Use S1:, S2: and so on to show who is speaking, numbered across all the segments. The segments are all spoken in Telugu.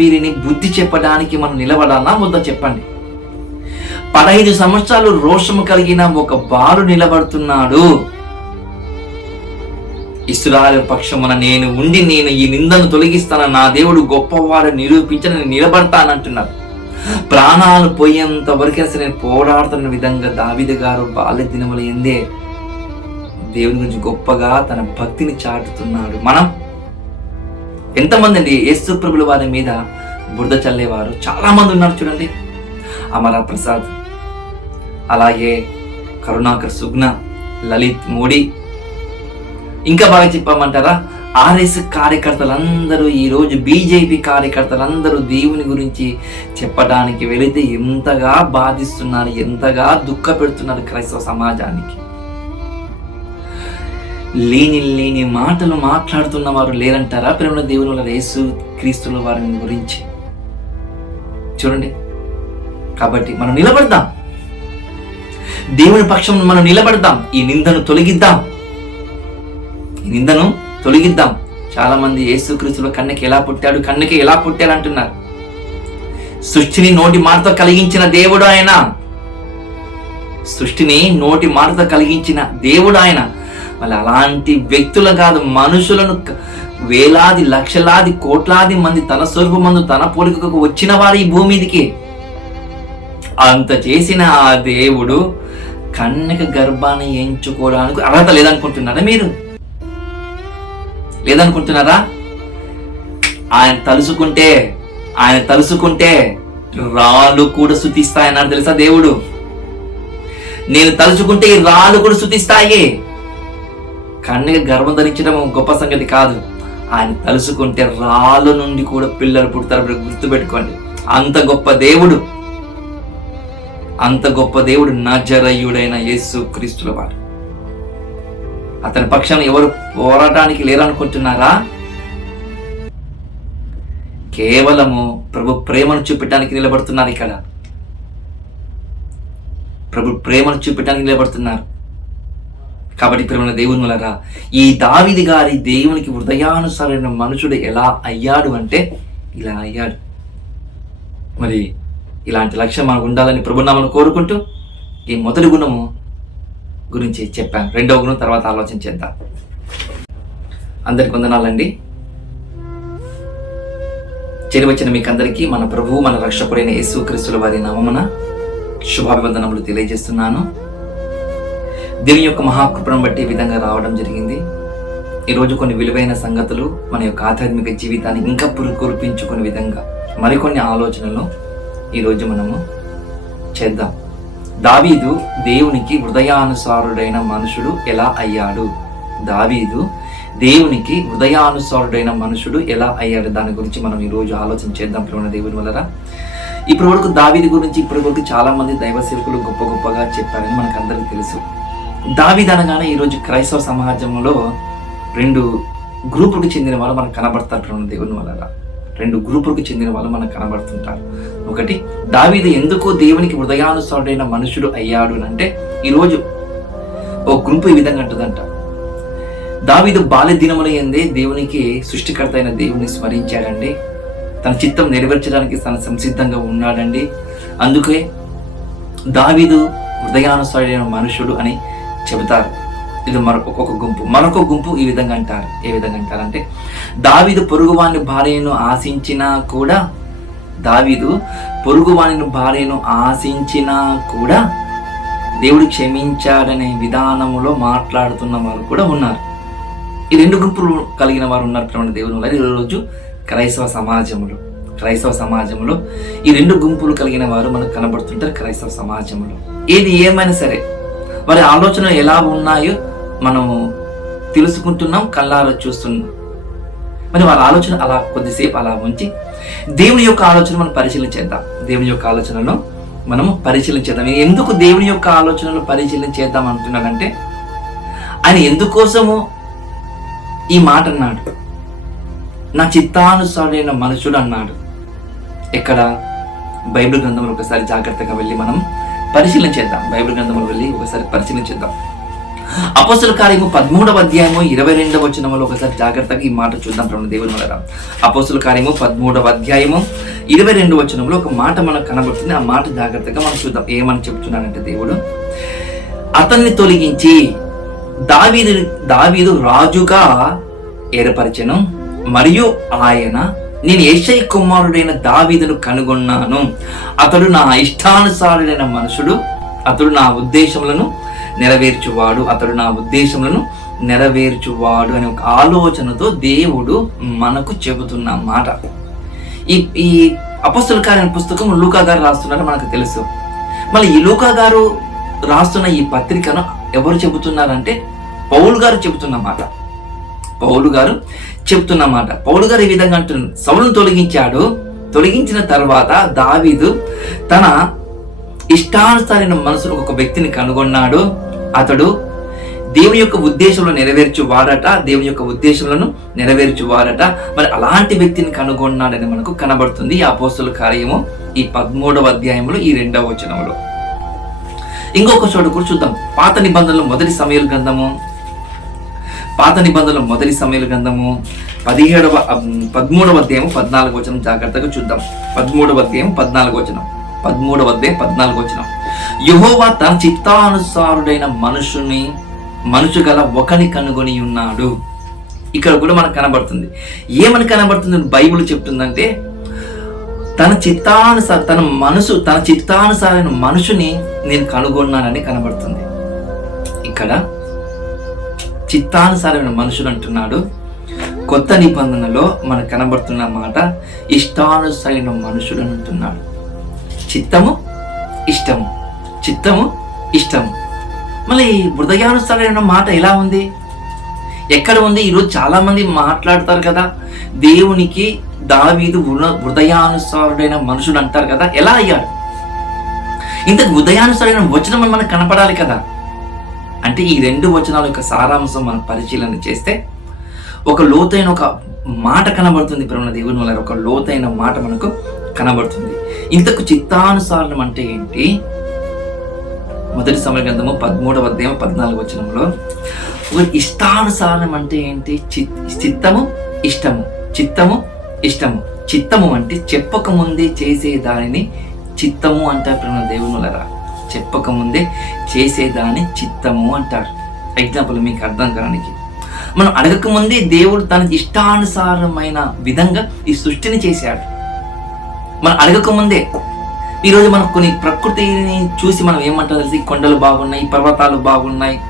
S1: వీరిని బుద్ధి చెప్పడానికి మనం నిలబడాలా? వద్దా చెప్పండి. పదహైదు సంవత్సరాలు రోషము కలిగిన ఒక బాలు నిలబడుతున్నాడు. ఇస్రాయల్ పక్షమున నేను ఉండి నేను ఈ నిందను తొలగిస్తాను. నా దేవుడు గొప్పవాడు నిరూపించని నిలబడతానంటున్నారు. ప్రాణాలు పోయేంత వరకు అసలు నేను పోరాడుతున్న విధంగా దావిద గారు బాల్య దినములు ఎందే దేవుని గురించి గొప్పగా తన భక్తిని చాటుతున్నాడు. మనం ఎంతమంది అండి యేసు ప్రభుల వారి మీద బురద చల్లేవారు? చాలా మంది ఉన్నారు చూడండి. అమరా ప్రసాద్ అలాగే కరుణాకర్ సుగ్న లలిత్ మోడీ. ఇంకా బాగా చెప్పామంటారా? ఆర్ఎస్ కార్యకర్తలందరూ ఈరోజు బీజేపీ కార్యకర్తలందరూ దేవుని గురించి చెప్పడానికి వెళితే ఎంతగా బాధిస్తున్నారు ఎంతగా దుఃఖ పెడుతున్నారు క్రైస్తవ సమాజానికి. లేని లేని మాటలు మాట్లాడుతున్న వారు లేరంటారా? ప్రేమ దేవుని వల్ల యేసు క్రీస్తుల వారిని గురించి. చూడండి. కాబట్టి మనం నిలబడదాం. దేవుని పక్షం మనం నిలబడదాం. ఈ నిందను తొలగిద్దాం. ఈ నిందను తొలగిద్దాం. చాలా మంది యేసుక్రీస్తుల కన్నకి ఎలా పుట్టాడు కన్నకి ఎలా పుట్టాడు అంటున్నారు. సృష్టిని నోటి మాటతో కలిగించిన దేవుడు ఆయన. సృష్టిని నోటి మాటతో కలిగించిన దేవుడు ఆయన. మళ్ళీ అలాంటి వ్యక్తులు కాదు మనుషులను వేలాది లక్షలాది కోట్లాది మంది తన స్వరూప మందు తన పోలికకు వచ్చిన వారు ఈ భూమి మీదికి. అంత చేసిన ఆ దేవుడు కన్యక గర్భాన్ని ఎంచుకోవడానికి అర్హత లేదనుకుంటున్నారా మీరు? లేదనుకుంటున్నారా? ఆయన తలుసుకుంటే ఆయన తలుసుకుంటే రాళ్ళు కూడా శుతిస్తాయన్నారు తెలుసా దేవుడు? నేను తలుచుకుంటే ఈ రాళ్ళు కూడా శుతిస్తాయి కన్యక గర్భం ధరించడం గొప్ప సంగతి కాదు. ఆయన తలుసుకుంటే రాళ్ళ నుండి కూడా పిల్లలు పుడతారు మీరు గుర్తుపెట్టుకోండి. అంత గొప్ప దేవుడు అంత గొప్ప దేవుడు నజరయుడైన యేసు క్రీస్తుల వాడు అతని పక్షాన ఎవరు పోరాటానికి లేరనుకుంటున్నారా? కేవలము ప్రభు ప్రేమను చూపించడానికి నిలబడుతున్నారు ఇక్కడ. ప్రభు ప్రేమను చూపించడానికి నిలబడుతున్నారు. కాబట్టి ప్రేమ దేవుని వలరా ఈ దావిది గారి దేవునికి హృదయానుసారమైన మనుషుడు ఎలా అయ్యాడు అంటే ఇలా అయ్యాడు. మరి ఇలాంటి లక్ష్యం మనకు ఉండాలని ప్రభునామను కోరుకుంటూ ఈ మొదటి గుణము గురించి చెప్పాను. రెండవ గుణం తర్వాత ఆలోచన చేద్దాం. అందరికి వందనాలండి. చేరివచ్చిన మీకు అందరికీ మన ప్రభువు మన రక్షకుడైన యేసు క్రీస్తుల వారి నామమున శుభాభివందనములు తెలియజేస్తున్నాను. దేవుని యొక్క మహాకృపణం బట్టి విధంగా రావడం జరిగింది. ఈరోజు కొన్ని విలువైన సంగతులు మన యొక్క ఆధ్యాత్మిక జీవితాన్ని ఇంకా పురుకొల్పించుకునే విధంగా మరికొన్ని ఆలోచనలు ఈరోజు మనము చేద్దాం. దావీదు దేవునికి హృదయానుసారుడైన మనుషుడు ఎలా అయ్యాడు? దావీదు దేవునికి హృదయానుసారుడైన మనుషుడు ఎలా అయ్యాడు? దాని గురించి మనం ఈరోజు ఆలోచన చేద్దాం ప్రేమ దేవుని వలన ఇప్పటి వరకు దావీది గురించి ఇప్పటి వరకు చాలామంది దైవ సేవకులు గొప్ప గొప్పగా చెప్పారని మనకు అందరికీ తెలుసు. దావిదనగానే ఈరోజు క్రైస్తవ సమాజంలో రెండు గ్రూపులకు చెందిన వాళ్ళు మనకు కనబడతారు దేవుని వలన. రెండు గ్రూపులకు చెందిన వాళ్ళు మనకు కనబడుతుంటారు. ఒకటి దావీద ఎందుకు దేవునికి హృదయానుసారుడైన మనుషుడు అయ్యాడు అని అంటే ఈరోజు ఓ గ్రూపు ఈ విధంగా అంటుందంట. దావీదు బాల్య దినముల ఎందే దేవునికి సృష్టికర్త అయిన దేవుని స్మరించాడండి. తన చిత్తం నెరవేర్చడానికి తన సంసిద్ధంగా ఉన్నాడండి. అందుకే దావీదు హృదయానుసారైన మనుషుడు అని చెబుతారు. ఇది మరొక ఒక గుంపు. మరొక గుంపు ఈ విధంగా అంటారు. ఏ విధంగా అంటారంటే దావీదు పొరుగువాని భార్యను ఆశించినా కూడా దావీదు పొరుగువాని భార్యను ఆశించినా కూడా దేవుడు క్షమించాడనే విధానములో మాట్లాడుతున్న వారు కూడా ఉన్నారు. ఈ రెండు గుంపులు కలిగిన వారు ఉన్నారు ప్రేమ దేవుని వల్ల రోజు క్రైస్తవ సమాజంలో క్రైస్తవ సమాజంలో ఈ రెండు గుంపులు కలిగిన వారు మనకు కనబడుతుంటారు క్రైస్తవ సమాజంలో. ఏది ఏమైనా సరే వారి ఆలోచనలు ఎలా ఉన్నాయో మనం తెలుసుకుంటున్నాం కళ్ళారా చూస్తున్నాం. మరి వారి ఆలోచన అలా కొద్దిసేపు అలా ఉంచి దేవుని యొక్క ఆలోచన మనం పరిశీలన చేద్దాం. దేవుని యొక్క ఆలోచనను మనము పరిశీలన చేద్దాం. ఎందుకు దేవుని యొక్క ఆలోచనలు పరిశీలన చేద్దాం అంటున్నాడంటే ఆయన ఎందుకోసము ఈ మాట అన్నాడు. నా చిత్తానుసారుడైన మనుషుడు అన్నాడు. ఎక్కడ బైబిల్ గ్రంథంలో ఒకసారి జాగ్రత్తగా వెళ్ళి మనం పరిశీలన చేద్దాం. బైబిల్ గ్రంథంలో వెళ్ళి ఒకసారి పరిశీలన చేద్దాం. అపోస్తుల కార్యము పదమూడవ అధ్యాయము ఇరవై రెండవ వచనంలో ఒకసారి జాగ్రత్తగా ఈ మాట చూద్దాం ప్రభు దేవుని వల్ల అపోస్తుల కార్యము పదమూడవ అధ్యాయము ఇరవై రెండు వచనంలో ఒక మాట మనకు కనబడుతుంది. ఆ మాట జాగ్రత్తగా మనం చూద్దాం. ఏమని చెప్తున్నానంటే దేవుడు? అతన్ని తొలగించి దావీదు దావీదు రాజుగా ఏర్పరిచెను మరియు ఆయన నేను ఏషై కుమారుడైన దావీదును కనుగొన్నాను. అతడు నా ఇష్టానుసారుడైన మనుషుడు. అతడు నా ఉద్దేశములను నెరవేర్చువాడు. అతడు నా ఉద్దేశములను నెరవేర్చువాడు అనే ఒక ఆలోచనతో దేవుడు మనకు చెబుతున్న మాట. ఈ ఈ అపస్తుల కార్యం పుస్తకం లూకా గారు రాస్తున్నారు మనకు తెలుసు. మళ్ళీ ఈ లూకా గారు రాస్తున్న ఈ పత్రికను ఎవరు చెబుతున్నారంటే పౌలు గారు చెబుతున్న మాట. పౌలు గారు చెప్తున్నమాట పౌలు గారు ఈ విధంగా అంటున్నారు. సౌలును తొలగించాడు. తొలగించిన తర్వాత దావీదు తన ఇష్టానుసారైన మనసును ఒక వ్యక్తిని కనుగొన్నాడు. అతడు దేవుని యొక్క ఉద్దేశంలో నెరవేర్చు వాడట దేవుని యొక్క ఉద్దేశంలో నెరవేర్చు వాడట మరి అలాంటి వ్యక్తిని కనుగొన్నాడని మనకు కనబడుతుంది ఈ అపోస్తుల కార్యము ఈ పదమూడవ అధ్యాయంలో ఈ రెండవ వచనంలో ఇంకొక చోటు కూడా చూద్దాం. పాత నిబంధనలు మొదటి సమయాల గ్రంథము పాత నిబంధనలు మొదటి సమయాల గ్రంథము పదిహేడవ పదమూడవ అధ్యాయం పద్నాలుగు వచనం. జాగ్రత్తగా చూద్దాం. పదమూడవ అధ్యాయం పద్నాలుగు వచనం. పదమూడవ అధ్యాయం పద్నాలుగు వచనం. యహోవా తన చిత్తానుసారుడైన మనుషుని మనుషు గల ఒకని కనుగొని ఉన్నాడు. ఇక్కడ కూడా మనకు కనబడుతుంది. ఏమని కనబడుతుంది? బైబిల్ చెప్తుందంటే తన చిత్తానుసార తన మనసు తన చిత్తానుసారైన మనుషుని నేను కనుగొన్నానని కనబడుతుంది. ఇక్కడ చిత్తానుసారమైన మనుషులు అంటున్నాడు. కొత్త నిబంధనలో మనకు కనబడుతున్న మాట ఇష్టానుసరైన మనుషుడు అని అంటున్నాడు. చిత్తము ఇష్టము. చిత్తము ఇష్టము. మళ్ళీ హృదయానుసరమైన మాట ఎలా ఉంది? ఎక్కడ ఉంది? ఈరోజు చాలామంది మాట్లాడతారు కదా దేవునికి దావీదు హృదయానుసారుడైన మనుషుడు అంటారు కదా ఎలా అయ్యాడు? ఇంతకు హృదయానుసారైన వచనం మనకు కనపడాలి కదా? అంటే ఈ రెండు వచనాల యొక్క సారాంశం మనం పరిశీలన చేస్తే ఒక లోతైన ఒక మాట కనబడుతుంది ప్రేమ దేవుని వల్ల ఒక లోతైన మాట మనకు కనబడుతుంది. ఇంతకు చిత్తానుసారణం అంటే ఏంటి? మొదటి సమయ గ్రంథము పదమూడవ అధ్యాయం పద్నాలుగు వచనంలో ఒక ఇష్టానుసారణం అంటే ఏంటి? చిత్ చిత్తము ఇష్టము. చిత్తము ఇష్టము. చిత్తము అంటే చెప్పకముందే చేసే దానిని చిత్తము అంటారు ప్రేమ దేవునులరా చెప్పక ముందే చేసేదాన్ని చిత్తము అంటారు. ఎగ్జాంపుల్ మీకు అర్థం కావడానికి. మనం అడగక ముందే దేవుడు తన ఇష్టానుసారమైన విధంగా ఈ సృష్టిని చేశాడు. మనం అడగక ముందే ఈరోజు మనం కొన్ని ప్రకృతిని చూసి మనం ఏమంటాం తెలిసి? ఈ కొండలు బాగున్నాయి పర్వతాలు బాగున్నాయి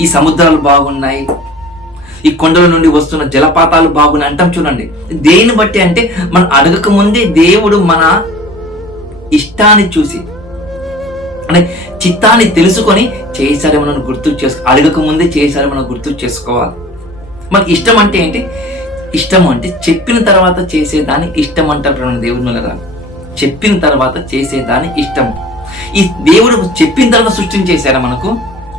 S1: ఈ సముద్రాలు బాగున్నాయి ఈ కొండల నుండి వస్తున్న జలపాతాలు బాగున్నాయి అంటాం చూడండి. దేని బట్టి అంటే మనం అడగక ముందే దేవుడు మన ఇష్టాన్ని చూసి అంటే చిత్తాన్ని తెలుసుకొని చేశారేమో మనం గుర్తు చేసుకో అడగక ముందే చేశారేమో మనం గుర్తు చేసుకోవాలి. మనకి ఇష్టం అంటే ఏంటి? ఇష్టం అంటే చెప్పిన తర్వాత చేసేదాన్ని ఇష్టం అంటారు దేవుని వల్ల చెప్పిన తర్వాత చేసేదాన్ని ఇష్టం. ఈ దేవుడు చెప్పిన తర్వాత సృష్టిని చేశారా మనకు?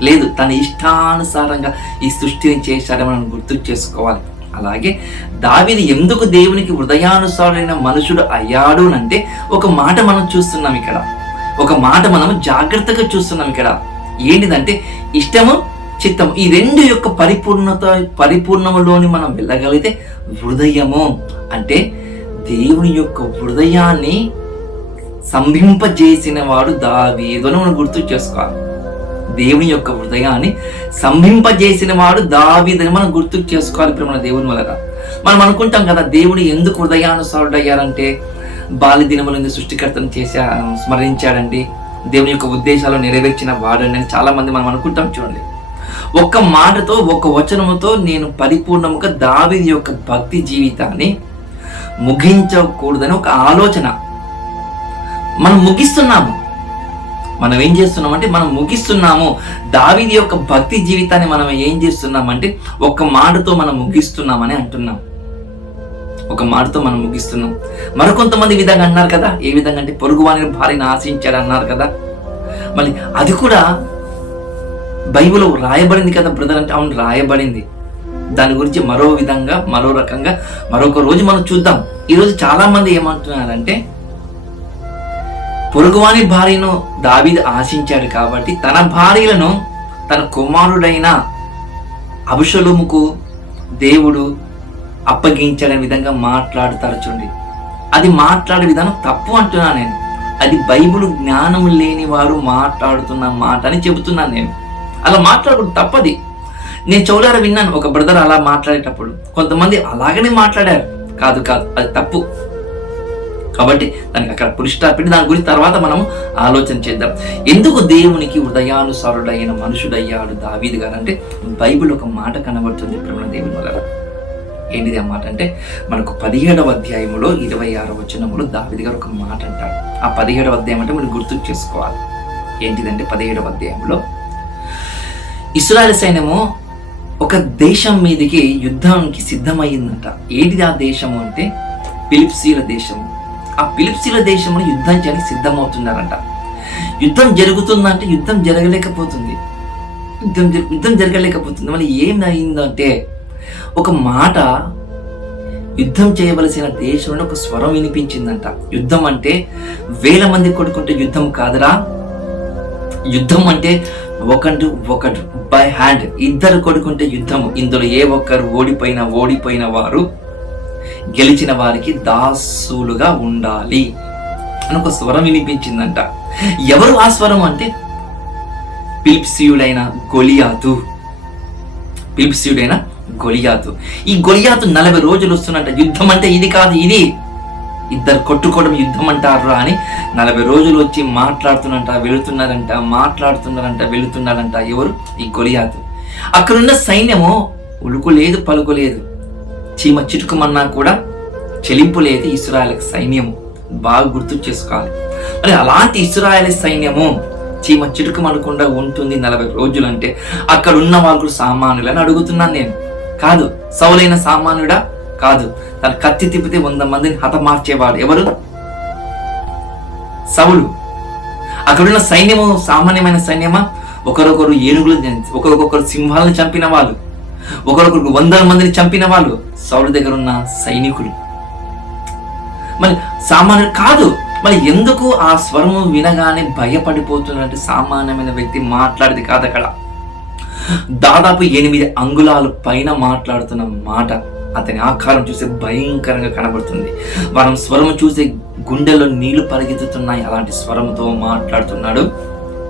S1: లేదు తన ఇష్టానుసారంగా ఈ సృష్టిని చేశారని మనం గుర్తు చేసుకోవాలి. అలాగే దావిది ఎందుకు దేవునికి హృదయానుసారైన మనుషుడు అయ్యాడు అంటే ఒక మాట మనం చూస్తున్నాం ఇక్కడ. ఒక మాట మనం జాగ్రత్తగా చూస్తున్నాం ఇక్కడ. ఏంటిదంటే ఇష్టము చిత్తము. ఈ రెండు యొక్క పరిపూర్ణత పరిపూర్ణములోని మనం వెళ్ళగలిగితే హృదయము. అంటే దేవుని యొక్క హృదయాన్ని సంభింపజేసిన వాడు దావీదు అని మనం గుర్తు చేసుకోవాలి. దేవుని యొక్క హృదయాన్ని సంభింపజేసిన వాడు దావీదని మనం గుర్తు చేసుకోవాలి ప్రేమ దేవుని వలన. మనం అనుకుంటాం కదా దేవుడు ఎందుకు హృదయానుసారుడు అయ్యారంటే బాల్య దినములందు సృష్టికర్తను చేసా స్మరించాడండి. దేవుని యొక్క ఉద్దేశాలు నెరవేర్చిన వాడండి అని చాలా మంది మనం అనుకుంటాం చూడండి. ఒక్క మాటతో ఒక్క వచనముతో నేను పరిపూర్ణముగా దావిది యొక్క భక్తి జీవితాన్ని ముగించకూడదని ఒక ఆలోచన. మనం ముగిస్తున్నాము. మనం ఏం చేస్తున్నామంటే మనం ముగిస్తున్నాము. దావిది యొక్క భక్తి జీవితాన్ని మనం ఏం చేస్తున్నామంటే ఒక్క మాటతో మనం ముగిస్తున్నామని అంటున్నాం. ఒక మాటతో మనం ముగిస్తున్నాం. మరికొంతమంది ఈ విధంగా అన్నారు కదా? ఏ విధంగా అంటే పొరుగు వాని భార్యను ఆశించాడు అన్నారు కదా? మళ్ళీ అది కూడా బైబిల్ రాయబడింది కదా బ్రదర్ అంటే? అవును రాయబడింది. దాని గురించి మరో విధంగా మరో రకంగా మరొక రోజు మనం చూద్దాం. ఈరోజు చాలామంది ఏమంటున్నారంటే పొరుగువాని భార్యను దావీదు ఆశించాడు కాబట్టి తన భార్యలను తన కుమారుడైన అభిషలుముకు దేవుడు అప్పగించాడనే విధంగా మాట్లాడతారు చూడండి. అది మాట్లాడే విధానం తప్పు అంటున్నా నేను. అది బైబుల్ జ్ఞానం లేని వారు మాట్లాడుతున్న మాట అని చెబుతున్నాను నేను. అలా మాట్లాడకూడదు తప్పది. నేను చౌలారా విన్నాను ఒక బ్రదర్ అలా మాట్లాడేటప్పుడు. కొంతమంది అలాగనే మాట్లాడారు. కాదు కాదు అది తప్పు. కాబట్టి దానికి అక్కడ పురుషుట పెట్టి దాని గురించి తర్వాత మనం ఆలోచన చేద్దాం. ఎందుకు దేవునికి హృదయానుసారుడైన మనుషుడయ్యాడు దావీదు గారు? అంటే బైబిల్ ఒక మాట కనబడుతుంది ప్రేమ దేవుని వల్ల ఏంటిది ఆ మాట? అంటే మనకు పదిహేడవ అధ్యాయంలో ఇరవై ఆరవ వచనంలో దావిది గారు ఒక మాట అంటాడు. ఆ పదిహేడవ అధ్యాయం అంటే మనం గుర్తు చేసుకోవాలి. ఏంటిదంటే పదిహేడవ అధ్యాయంలో? ఇస్రాయల్ సైన్యము ఒక దేశం మీదకి యుద్ధానికి సిద్ధమైందంట. ఏంటిది ఆ దేశము అంటే? పిలిప్సీల దేశము. ఆ పిలిప్సీల దేశంలో యుద్ధం చేయడానికి సిద్ధమవుతున్నారంట. యుద్ధం జరుగుతుందంటే యుద్ధం జరగలేకపోతుంది. యుద్ధం జరు- యుద్ధం జరగలేకపోతుంది. మళ్ళీ ఏమైందంటే ఒక మాట యుద్ధం చేయవలసిన దేశంలో ఒక స్వరం వినిపించిందంట. యుద్ధం అంటే వేల మంది కొడుకుంటే యుద్ధం కాదురా. యుద్ధం అంటే ఒకటి ఒకటి బై హ్యాండ్ ఇద్దరు కొడుకుంటే యుద్ధం. ఇందులో ఏ ఒక్కరు ఓడిపోయిన ఓడిపోయిన వారు గెలిచిన వారికి దాసులుగా ఉండాలి అని ఒక స్వరం వినిపించిందంట. ఎవరు ఆ స్వరం అంటే? పిలిప్సియుడైన గొలియాతు పిలిప్సియుడైన గొలియాతు. ఈ గొలియాతు నలభై రోజులు వస్తున్నట్ట యుద్ధం అంటే ఇది కాదు ఇది. ఇద్దరు కొట్టుకోవడం యుద్ధం అంటారు అని నలభై రోజులు వచ్చి మాట్లాడుతున్నంట వెళుతున్నారంట మాట్లాడుతున్నారంట వెళుతున్నారంట ఎవరు? ఈ గొలియాతు. అక్కడున్న సైన్యము ఉలుకు లేదు పలుకులేదు చీమ చిటుకుమన్నా కూడా చెలింపు లేదు ఇస్రాయల్ సైన్యము. బాగా గుర్తు చేసుకోవాలి. మరి అలాంటి ఇస్రాయల్ సైన్యము చీమ చిటుకమనకుండా ఉంటుంది నలభై రోజులు అంటే అక్కడ ఉన్న వాళ్ళు సామాన్యులని అడుగుతున్నాను నేను. కాదు సౌలైన సామాన్యుడా కాదు. తన కత్తి తిప్పితే వంద మందిని హతమార్చేవాడు ఎవరు? సౌలు. అక్కడున్న సైన్యము సామాన్యమైన సైన్యమా? ఒకరొకరు ఏనుగులు ఒకరికొకరు సింహాలను చంపిన వాళ్ళు ఒకరొకరు వందల మందిని చంపిన వాళ్ళు సౌలు దగ్గర ఉన్న సైనికులు. మరి సామాన్యుడు కాదు. మరి ఎందుకు ఆ స్వరము వినగానే భయపడిపోతున్నట్టు సామాన్యమైన వ్యక్తి మాట్లాడేది కాదు అక్కడ దాదాపు ఎనిమిది అంగుళాలు పైన మాట్లాడుతున్న మాట అతని ఆకారం చూస్తే భయంకరంగా కనబడుతుంది. మనం స్వరము చూసే గుండెలో నీళ్ళు పరిగెత్తుతున్నాయి. అలాంటి స్వరంతో మాట్లాడుతున్నాడు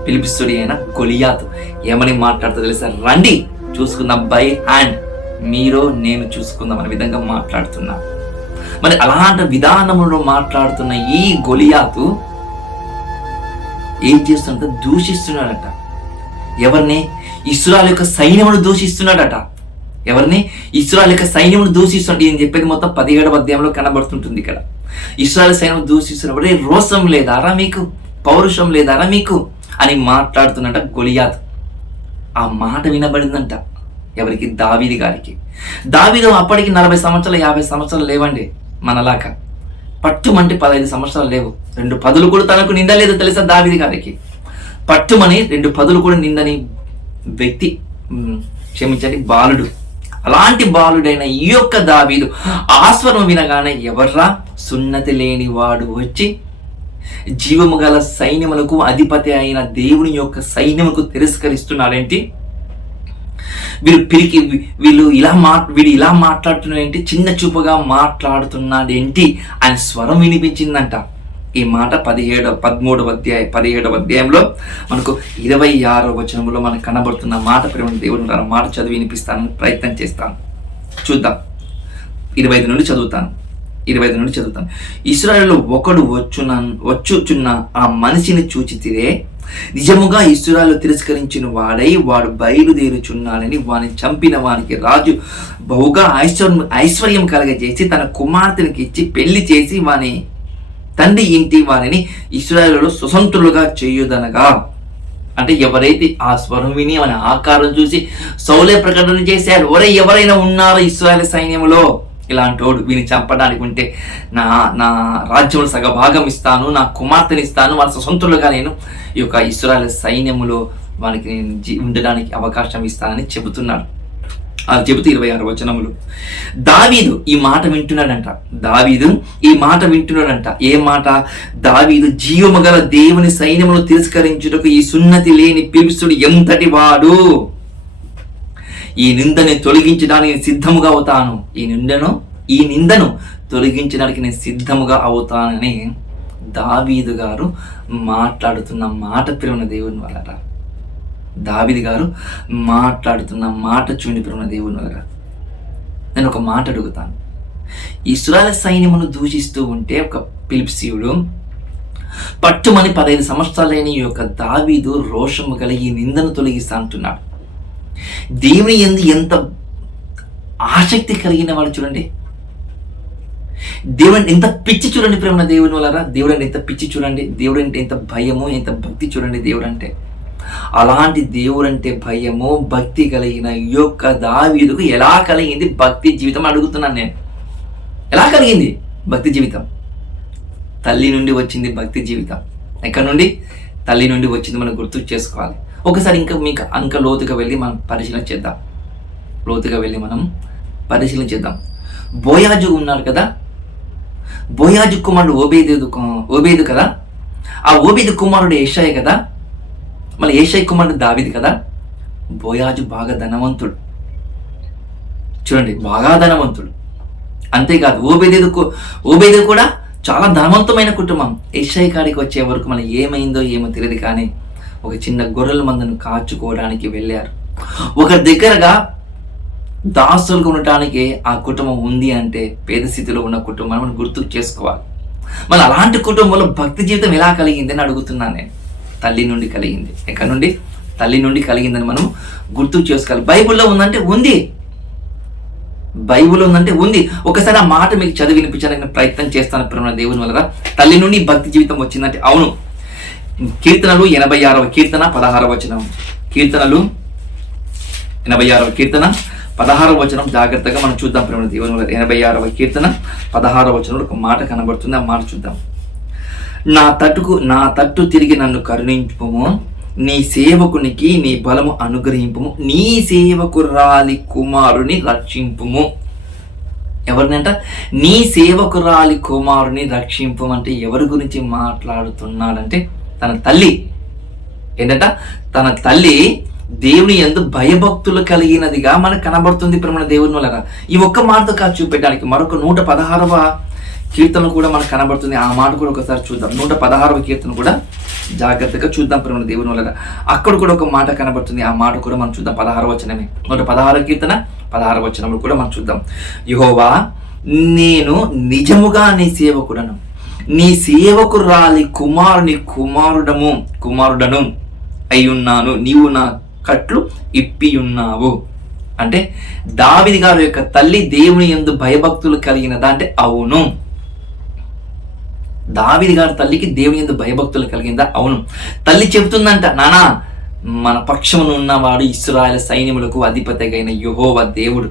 S1: పిలిపిస్తుడి అయిన గొలియాతు. ఏమని మాట్లాడుతుందో తెలుసా? రండి చూసుకుందాం బై హ్యాండ్. మీరు నేను చూసుకుందాం అనే విధంగా మాట్లాడుతున్నా. మరి అలాంటి విధానంలో మాట్లాడుతున్న ఈ గొలియాతు ఏం చేస్తున్నట్టు దూషిస్తున్నాడట. ఎవరిని? ఇస్రాయల్ యొక్క సైన్యమును దూషిస్తున్నాడట. ఎవరిని? ఇస్రాయల్ యొక్క సైన్యమును దూషిస్తున్నాడు ఈయన చెప్పేది మొత్తం పదిహేడవ అధ్యాయంలో కనబడుతుంటుంది ఇక్కడ. ఇస్రాయల్ సైన్యం దూషిస్తున్నప్పుడు రోషం రోసం లేదారా మీకు? పౌరుషం లేదారా మీకు? అని మాట్లాడుతున్నట గొలియాత్. ఆ మాట వినబడిందంట ఎవరికి? దావీది గారికి. దావీదు అప్పటికి నలభై సంవత్సరాలు యాభై సంవత్సరాలు లేవండి మనలాగా పట్టుమంటే పదహైదు సంవత్సరాలు లేవు. రెండు పదులు కూడా తనకు నిందలేదు తెలుసా దావీది గారికి? పట్టుమని రెండు పదులు కూడా నిందని వ్యక్తి క్షమించండి బాలుడు. అలాంటి బాలుడైన ఈ యొక్క దావీదు ఆస్వరం వినగానే ఎవర్రా? సున్నతి లేని వాడు వచ్చి జీవము గల సైన్యములకు అధిపతి అయిన దేవుని యొక్క సైన్యముకు తిరస్కరిస్తున్నాడేంటి? వీళ్ళు పిరికి వీళ్ళు ఇలా మా వీడు ఇలా మాట్లాడుతున్నాడేంటి? చిన్న చూపుగా మాట్లాడుతున్నాడేంటి? ఆయన స్వరం వినిపించిందంట. ఈ మాట పదిహేడవ పదమూడవ అధ్యాయ పదిహేడవ అధ్యాయంలో మనకు ఇరవై ఆరో వచనంలో మనకు కనబడుతున్న మాట ప్రేమ దేవుని ద్వారా మాట చదివి వినిపిస్తాను ప్రయత్నం చేస్తాను. చూద్దాం. ఇరవై ఐదు నుండి చదువుతాను. ఇరవై ఐదు నుండి చదువుతాను. ఇస్రాయల్ ఒకడు వచ్చున వచ్చుచున్న ఆ మనిషిని చూచితిరే నిజముగా ఇస్రాయలు తిరస్కరించిన వాడై వాడు బయలుదేరుచున్నాడని వాని చంపిన వానికి రాజు బహుగా ఐశ్వర్యం ఐశ్వర్యం కలగజేసి తన కుమార్తెనికి ఇచ్చి పెళ్ళి చేసి వాని తండ్రి ఇంటి వారిని ఇస్రాయలు స్వతంత్రులుగా చేయుదనగా. అంటే ఎవరైతే ఆ స్వరం విని మన ఆకారం చూసి సౌలే ప్రకటన చేశారు ఒరే ఎవరైనా ఉన్నారో ఇస్రాయల్ సైన్యములో? ఇలాంటి వాడు వీని చంపడానికి ఉంటే నా నా రాజ్యంలో సగభాగం ఇస్తాను నా కుమార్తెని ఇస్తాను వాళ్ళ స్వతంత్రులుగా నేను ఈ యొక్క ఇస్రాయల్ సైన్యములో వానికి నేను జీ ఉండడానికి అవకాశం ఇస్తానని చెబుతున్నాడు. అది చెబుతూ ఇరవై ఆరు వచనములు. దావీదు ఈ మాట వింటున్నాడంట. దావీదు ఈ మాట వింటున్నాడంట. ఏ మాట? దావీదు జీవము గల దేవుని సైన్యమును తిరస్కరించుటకు ఈ సున్నతి లేని పిలుపుడు ఎంతటి వాడు? ఈ నిందని తొలగించడానికి నేను సిద్ధముగా అవుతాను. ఈ నిందను ఈ నిందను తొలగించడానికి నేను సిద్ధముగా అవుతానని దావీదు గారు మాట్లాడుతున్న మాట ప్రేమ దేవుని వలన. దావిది గారు మాట్లాడుతున్న మాట చూడండి ప్రేమ దేవుని వలన. నేను ఒక మాట అడుగుతాను. ఇస్రాయల్ సైన్యమును దూషిస్తూ ఉంటే ఒక పిలిప్సీయుడు పట్టుమని పదహైదు సంవత్సరాలైన ఈ యొక్క దావీదు రోషము కలిగి నిందను తొలగిస్తా అంటున్నాడు. దేవుని ఎందు ఎంత ఆసక్తి కలిగిన వాడు చూడండి. దేవుడు ఎంత పిచ్చి చూడండి ప్రేమ దేవుని వలరా దేవుడు అంటే ఎంత పిచ్చి చూడండి. దేవుడు అంటే ఎంత భయము ఎంత భక్తి చూడండి దేవుడు అంటే. అలాంటి దేవుడంటే భయము భక్తి కలిగిన యొక్క దావీదుకు ఎలా కలిగింది భక్తి జీవితం అడుగుతున్నాను నేను. ఎలా కలిగింది భక్తి జీవితం? తల్లి నుండి వచ్చింది భక్తి జీవితం. ఎక్కడి నుండి? తల్లి నుండి వచ్చింది మనం గుర్తు చేసుకోవాలి. ఒకసారి ఇంకా మీకు అంక లోతుగా వెళ్ళి మనం పరిశీలన చేద్దాం. లోతుగా వెళ్ళి మనం పరిశీలన చేద్దాం. బోయాజు ఉన్నాడు కదా? బోయాజు కుమారుడు ఓబేదు ఓబేదు కదా? ఆ ఓబేదు కుమారుడు ఏషాయ్ కదా? మళ్ళీ ఏషై కుమారుడు దావిది కదా? బోయాజు బాగా ధనవంతుడు. చూడండి బాగా ధనవంతుడు. అంతేకాదు ఓబేదేదు కు- ఓబేదు కూడా చాలా ధనవంతమైన కుటుంబం. ఏషై కాడికి వచ్చే వరకు మన ఏమైందో ఏమో తెలియదు కానీ ఒక చిన్న గొర్రెల మందను కాచుకోవడానికి వెళ్ళారు. ఒక దగ్గరగా దాసులు ఉండటానికి ఆ కుటుంబం ఉంది అంటే పేద స్థితిలో ఉన్న కుటుంబం మనం గుర్తు చేసుకోవాలి. మరి అలాంటి కుటుంబంలో భక్తి జీవితం ఎలా కలిగింది అని అడుగుతున్నాను నేను. తల్లి నుండి కలిగింది. ఎక్కడి నుండి? తల్లి నుండి కలిగిందని మనం గుర్తు చేసుకోవాలి. బైబిల్లో ఉందంటే ఉంది. బైబుల్ ఉందంటే ఉంది. ఒకసారి ఆ మాట మీకు చదివి వినిపించడానికి ప్రయత్నం చేస్తాను ప్రేమ దేవుని వల్ల తల్లి నుండి భక్తి జీవితం వచ్చిందంటే అవును. కీర్తనలు ఎనభై ఆరవ కీర్తన పదహారవ వచనం. కీర్తనలు ఎనభై ఆరవ కీర్తన పదహారవ వచనం. జాగ్రత్తగా మనం చూద్దాం ప్రేమ దేవుని వల్ల ఎనభై ఆరవ కీర్తన పదహారవ వచనంలో ఒక మాట కనబడుతుంది. ఆ మాట చూద్దాం. నా తట్టుకు నా తట్టు తిరిగి నన్ను కరుణింపుము నీ సేవకునికి నీ బలము అనుగ్రహింపుము. నీ సేవకురాలి కుమారుని రక్షింపుము. ఎవరినంట? నీ సేవకురాలి కుమారుని రక్షింపు అంటే ఎవరి గురించి మాట్లాడుతున్నాడంటే తన తల్లి. ఏంటంట? తన తల్లి దేవుని ఎందు భయభక్తులు కలిగినదిగా మనకు కనబడుతుంది ప్రమణ దేవుని వలన. ఈ ఒక్క మాటతో కాదు చూపెట్టడానికి. మరొక నూట పదహారవ కీర్తన కూడా మనకు కనబడుతుంది. ఆ మాట కూడా ఒకసారి చూద్దాం. నూట పదహారవ కీర్తన కూడా జాగ్రత్తగా చూద్దాం ప్రేమ దేవుని వల్ల అక్కడ కూడా ఒక మాట కనబడుతుంది. ఆ మాట కూడా మనం చూద్దాం. పదహార వచనమే. నూట పదహారవ కీర్తన పదహార వచనములు కూడా మనం చూద్దాం. యుహోవా నేను నిజముగా నీ సేవకుడను. నీ సేవకు రాలి కుమారుని కుమారుడము కుమారుడను అయ్యున్నాను. నీవు నా కట్లు ఇప్పియున్నావు. అంటే దావిది గారి యొక్క తల్లి దేవుని ఎందు భయభక్తులు కలిగినదా? అంటే అవును. దావిది గారి తల్లికి దేవుని ఎందు భయభక్తులు కలిగిందా? అవును. తల్లి చెబుతుందంట నానా మన పక్షమును ఉన్నవాడు ఇస్రాయల సైన్యములకు అధిపతిగా అయిన దేవుడు.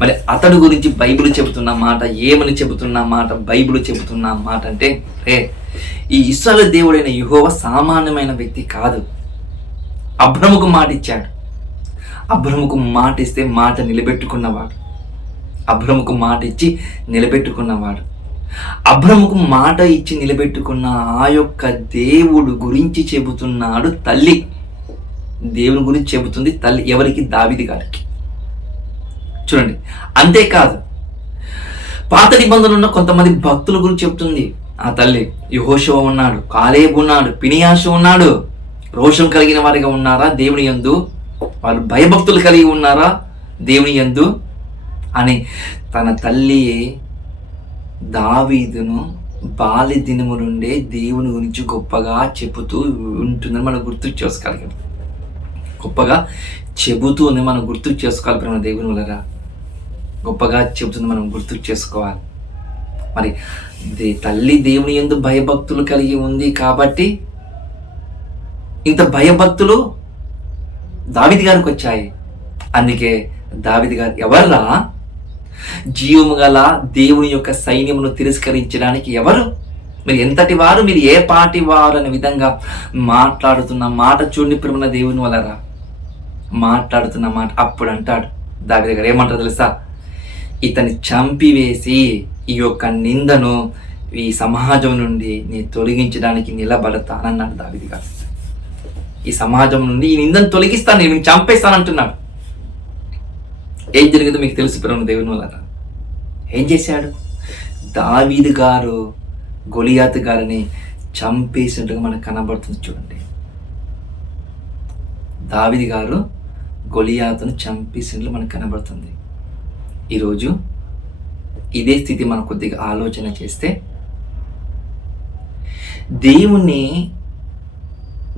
S1: మరి అతడు గురించి బైబిల్ చెబుతున్న మాట ఏమని చెబుతున్న మాట బైబిల్ చెబుతున్న మాట అంటే ఏ ఈ ఇస్రాయల దేవుడైన యుహోవ సామాన్యమైన వ్యక్తి కాదు. అబ్రముకు మాట ఇచ్చాడు. అబ్రముకు మాట ఇస్తే మాట నిలబెట్టుకున్నవాడు. అబ్రముకు మాట ఇచ్చి నిలబెట్టుకున్నవాడు. అబ్రముకు మాట ఇచ్చి నిలబెట్టుకున్న ఆ యొక్క దేవుడు గురించి చెబుతున్నాడు తల్లి. దేవుని గురించి చెబుతుంది తల్లి. ఎవరికి? దావిది గారికి. చూడండి. అంతేకాదు పాత నిబంధనలు ఉన్న కొంతమంది భక్తుల గురించి చెప్తుంది ఆ తల్లి యహోషవ ఉన్నాడు కాలేబు ఉన్నాడు పినియాషు ఉన్నాడు. రోషం కలిగిన వారిగా ఉన్నారా? దేవుని యందు. వారు భయభక్తులు కలిగి ఉన్నారా? దేవుని యందు. అని తన తల్లి దావీదును బాల్య దినము నుండే దేవుని గురించి గొప్పగా చెబుతూ ఉంటుందని మనం గుర్తు చేసుకోగలిగాం గొప్పగా చెబుతూ ఉంది మనం గుర్తు చేసుకోవాలి ప్రేమ దేవుని వలరా గొప్పగా చెబుతుంది మనం గుర్తు చేసుకోవాలి. మరి దే- తల్లి దేవుని ఎందు భయభక్తులు కలిగి ఉంది కాబట్టి ఇంత భయభక్తులు దావిది గారికి వచ్చాయి. అందుకే దావిది గారు ఎవర్రా జీవము గల దేవుని యొక్క సైన్యమును తిరస్కరించడానికి ఎవరు? మీరు ఎంతటి వారు? మీరు ఏ పాటి వారు అనే విధంగా మాట్లాడుతున్న మాట చూడండి ప్రేమ దేవుని వలరా మాట్లాడుతున్న మాట అప్పుడు అంటాడు. దాని దగ్గర ఏమంటారు తెలుసా? ఇతని చంపివేసి ఈ యొక్క నిందను ఈ సమాజం నుండి నేను తొలగించడానికి నిలబడతానన్నాడు దావిది గారు. ఈ సమాజం నుండి ఈ నిందను తొలగిస్తాను నేను చంపేస్తానంటున్నాడు. ఏం జరిగిందో మీకు తెలుసు ప్రేమ దేవుని వల్ల. ఏం చేశాడు? దావీదు గారు గొలియాత్ గారిని చంపేసినట్టుగా మనకు కనబడుతుంది చూడండి. దావిది గారు గొలియాతును చంపేసినట్లు మనకు కనబడుతుంది. ఈరోజు ఇదే స్థితి మనం కొద్దిగా ఆలోచన చేస్తే దేవుణ్ణి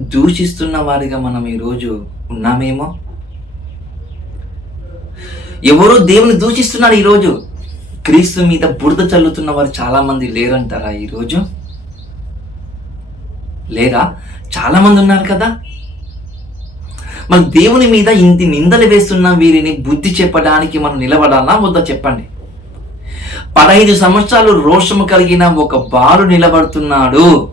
S1: దూషిస్తున్న వారిగా మనం ఈరోజు ఉన్నామేమో? ఎవరో దేవుని దూషిస్తున్నారు ఈరోజు. క్రీస్తు మీద బురద చల్లుతున్న వారు చాలామంది లేరంటారా ఈరోజు? లేరా చాలామంది ఉన్నారు కదా? మరి దేవుని మీద ఇంటి నిందలు వేస్తున్న వీరిని బుద్ధి చెప్పడానికి మనం నిలబడాలా? వద్దా చెప్పండి. పదహైదు సంవత్సరాలు రోషము కలిగిన ఒక బాలు నిలబడుతున్నాడు.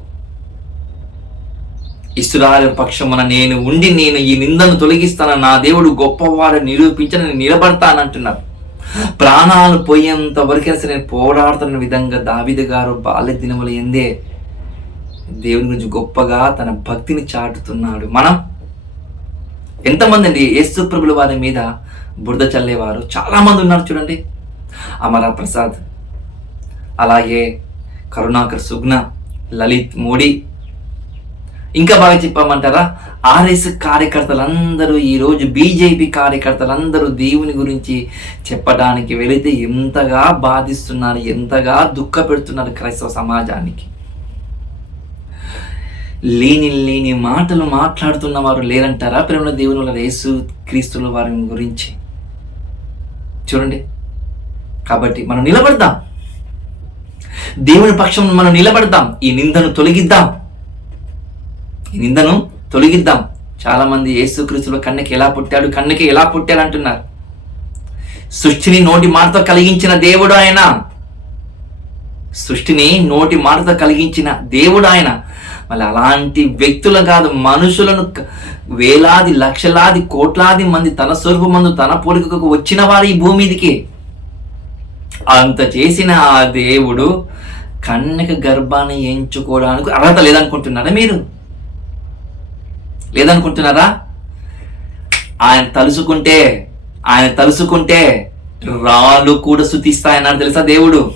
S1: ఇస్రాయల్ పక్షమున నేను ఉండి నేను ఈ నిందను తొలగిస్తాను. నా దేవుడు గొప్పవాడు నిరూపించి నేను నిలబడతానంటున్నాడు ప్రాణాలు పోయేంత వరకైనా అసలు నేను పోరాడుతున్న విధంగా దావిద గారు బాల్య దినములు ఎందే దేవుని గురించి గొప్పగా తన భక్తిని చాటుతున్నాడు. మనం ఎంతమంది అండి యేసు ప్రభుల వారి మీద బురద చల్లేవారు? చాలామంది ఉన్నారు చూడండి. అమరా ప్రసాద్ అలాగే కరుణాకర్ సుగ్న లలిత్ మోడీ ఇంకా బాగా చెప్పామంటారా? ఆర్ఎస్ కార్యకర్తలందరూ ఈరోజు బీజేపీ కార్యకర్తలందరూ దేవుని గురించి చెప్పడానికి వెళితే ఎంతగా బాధిస్తున్నారు ఎంతగా దుఃఖ పెడుతున్నారు క్రైస్తవ సమాజానికి. లేని లేని మాటలు మాట్లాడుతున్న వారు లేరంటారా? ప్రేమ దేవుని వల్ల యేసు క్రీస్తుల వారి గురించి. చూడండి. కాబట్టి మనం నిలబడదాం. దేవుని పక్షం మనం నిలబడదాం. ఈ నిందను తొలగిద్దాం. ఈ నిందను తొలగిద్దాం. చాలా మంది యేసుక్రీస్తుల కన్నకి ఎలా పుట్టాడు కన్నకి ఎలా పుట్టాడు అంటున్నారు సృష్టిని నోటి మాటతో కలిగించిన దేవుడు ఆయన. సృష్టిని నోటి మాటతో కలిగించిన దేవుడు ఆయన. మళ్ళీ అలాంటి వ్యక్తులు కాదు మనుషులను వేలాది లక్షలాది కోట్లాది మంది తన స్వరూప మందు తన పోలికకు వచ్చిన వారు ఈ భూమిదికి అంత చేసిన ఆ దేవుడు కన్నెక గర్భాన్ని ఎంచుకోవడానికి అర్హత లేదనుకుంటున్నారా మీరు? లేదనుకుంటున్నారా? ఆయన తలుసుకుంటే ఆయన తలుసుకుంటే రాళ్ళు కూడా శుతిస్తాయన్నారు తెలుసా దేవుడు?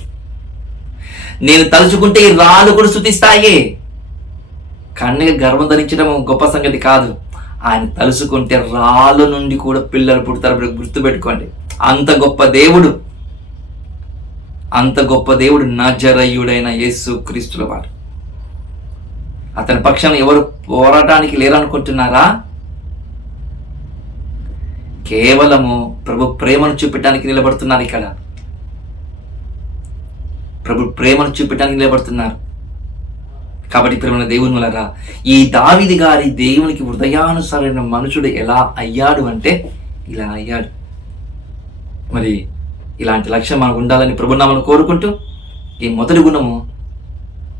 S1: నేను తలుచుకుంటే ఈ రాళ్ళు కూడా శుతిస్తాయి కన్నగా గర్వం ధరించడం గొప్ప సంగతి కాదు. ఆయన తలుసుకుంటే రాళ్ళ నుండి కూడా పిల్లలు పుడతారు. మీరు గుర్తుపెట్టుకోండి. అంత గొప్ప దేవుడు. అంత గొప్ప దేవుడు నజరయుడైన యేసు క్రీస్తుల వాడు అతని పక్షం ఎవరు పోరాటానికి లేరనుకుంటున్నారా? కేవలము ప్రభు ప్రేమను చూపించడానికి నిలబడుతున్నారు ఇక్కడ. ప్రభు ప్రేమను చూపించడానికి నిలబడుతున్నారు. కాబట్టి ప్రేమ దేవుని వలరా ఈ దావిది గారి దేవునికి హృదయానుసారైన మనుషుడు ఎలా అయ్యాడు అంటే ఇలా అయ్యాడు. మరి ఇలాంటి లక్ష్యం మనకు ఉండాలని ప్రభునామను కోరుకుంటూ ఈ మొదటి గుణము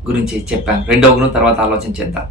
S1: గురించి చెప్పాను. రెండో గుణం తర్వాత ఆలోచన చేద్దాం.